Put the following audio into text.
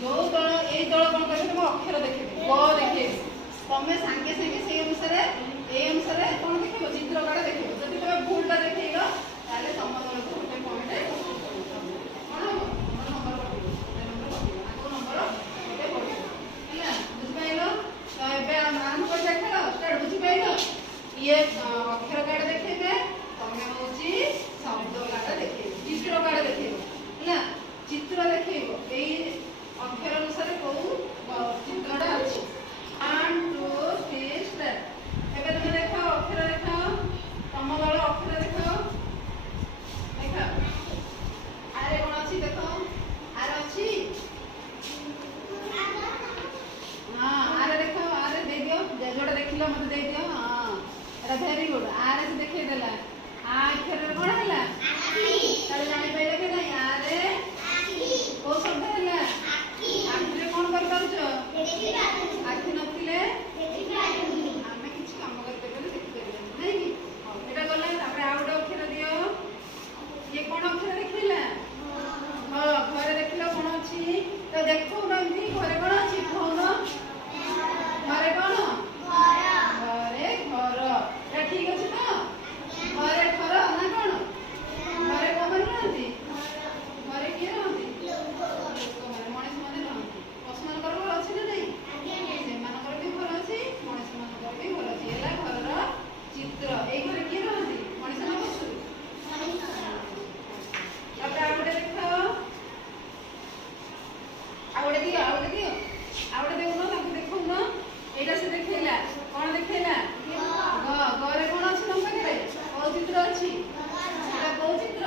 जो दल ए दल कौन कर अक्षर देखे ग देखे तमें सांगे सांगे से अनुसार कौन देख चित्र काड़ देख जब तुम भूलटा देखेल ताले सम दल को गोटे पॉइंट कौन हम नंबर बुझिपाइल तो ये आरंभ कर खेल स्टार्ट बुझिपाइल ये अक्षर काड़ देखेबे तमें हूँ शब्द काड़ देखे चित्र काड़ देखे चित्र देखे अक्षर अनुसार कौ चित्रटा अच्छी 1 2 3 स्टार्ट एबे तुम देख अक्षर देख तम दल अक्षर देख देख आरे कौन अच्छी देख आरे अच्छी हाँ आरे देख आरे दे दियो जोटा देखिल मत दे दियो हाँ एटा वेरी गुड आरे से देखै देला आ अक्षर कौन हैला ताले जानि पाइले कि नहीं आरे को शब्द हैला आखिरे कौन कर पाउछ आखि नथिले आमे किछ काम करते बेले देखि परिबे नै कि एटा गला तापर आ गोटे अक्षर दियो ये कौन अक्षर देखिला हां घरे देखिलो कौन अछि तो देखो नंदी घरे कौन अछि कौन घरे कौन घरे घर एटा ठीक अछि तो घरे घर ना कौन घरे को मन रहती घरे किए रहती मनीष माने रहती पशु मानकर घर अछि ना नहीं से मानकर भी घर अछि मनीष मानकर भी घर अछि एला घरर चित्र ए घरे किए रहती मनीष ना पशु अब आ गोटे देखो आ गोटे दियो आ गोटे दियो आ गोटे देखो ना देखो ना एटा से देखेला कौन देखेला घरे कौन अछि नंबर रे को चित्र अछि एटा को चित्र